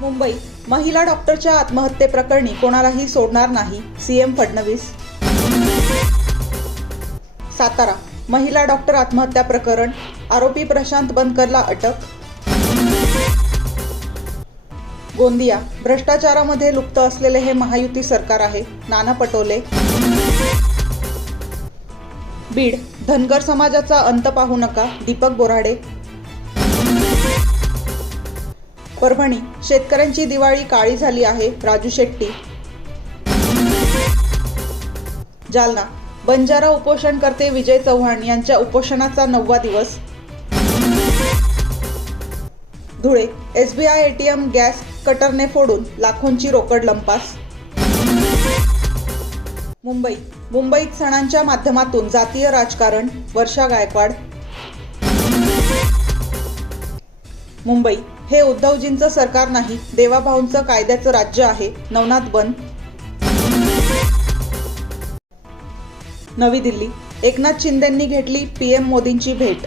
मुंबई महिला डॉक्टरच्या आत्महत्येप्रकरणी कोणालाही सोडणार नाही, सीएम फडणवीस. सातारा महिला डॉक्टर आत्महत्या प्रकरण, आरोपी प्रशांत बनकरला अटक. गोंदिया भ्रष्टाचारामध्ये लुप्त असलेले हे महायुती सरकार आहे, नाना पटोले. बीड धनगर समाजाचा अंत पाहू नका, दीपक बोराडे. परभणी शेतकऱ्यांची दिवाळी काळी झाली आहे, राजू शेट्टी. जालना बंजारा उपोषणकर्ते विजय चव्हाण यांच्या उपोषणाचा 9वा दिवस. धुळे एसबीआय एटीएम गॅस कटरने फोडून लाखोंची रोकड लंपास. मुंबईत सणांच्या माध्यमातून जातीय राजकारण, वर्षा गायकवाड. मुंबई हे उद्धवजींचं सरकार नाही, देवाभाऊंचं कायद्याचं राज्य आहे, नवनाथ बन. नवी दिल्ली एकनाथ शिंदेंनी घेतली पीएम मोदींची भेट.